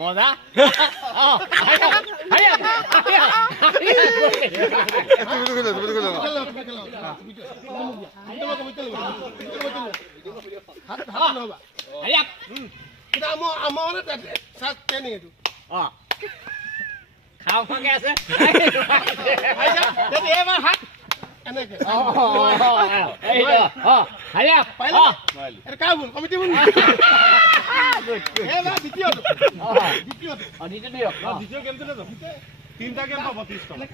মজা খাও ফাঁকে আছে তিনটা গেম পাব 30 টাকা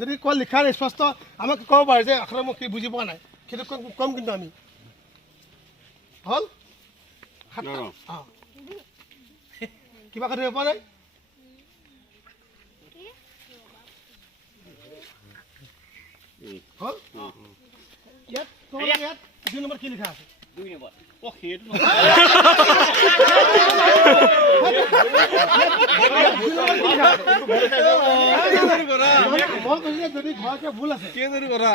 যদি ক লিখা স্পষ্ট আমাক ক'ব পাৰে যে আখৰ মই কি বুজি পোৱা নাই সেইটো কম কিন্তু আমি হল কিবা কথা পোৱা নাই হল ইয়াত 2 নম্বৰ কি লিখা আছে 2 নম্বৰ ও হেড যদি ঘৰকে ভুল আছে কে যদি কৰা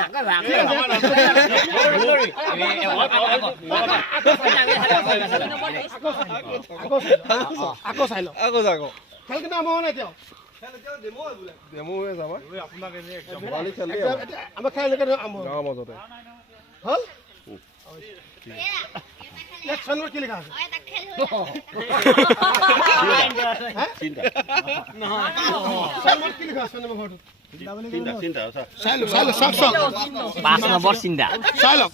আকৌ চাই লওঁ খেল কিন্তু আমাৰ নাই তেওঁ আমাৰ খেল মাজতে হল কি লিখা আছে কি লিখা আছে ঘৰটো চাই লওক চাই লওক 5 নম্বৰ চিন্তা চাই লওক